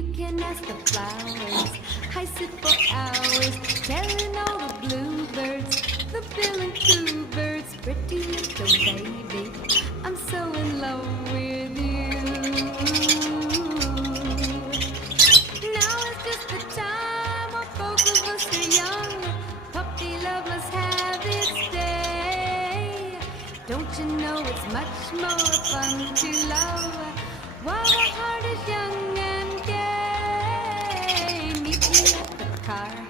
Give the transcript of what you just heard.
You can ask the flowers. I sit for hours telling all the bluebirds, the bill and coo birds, pretty little baby, I'm so in love with you. Now is just the time while both of us are young. Puppy love must have its day. Don't you know it's much more fun to love while the heart is young and gay? Meet me at the car.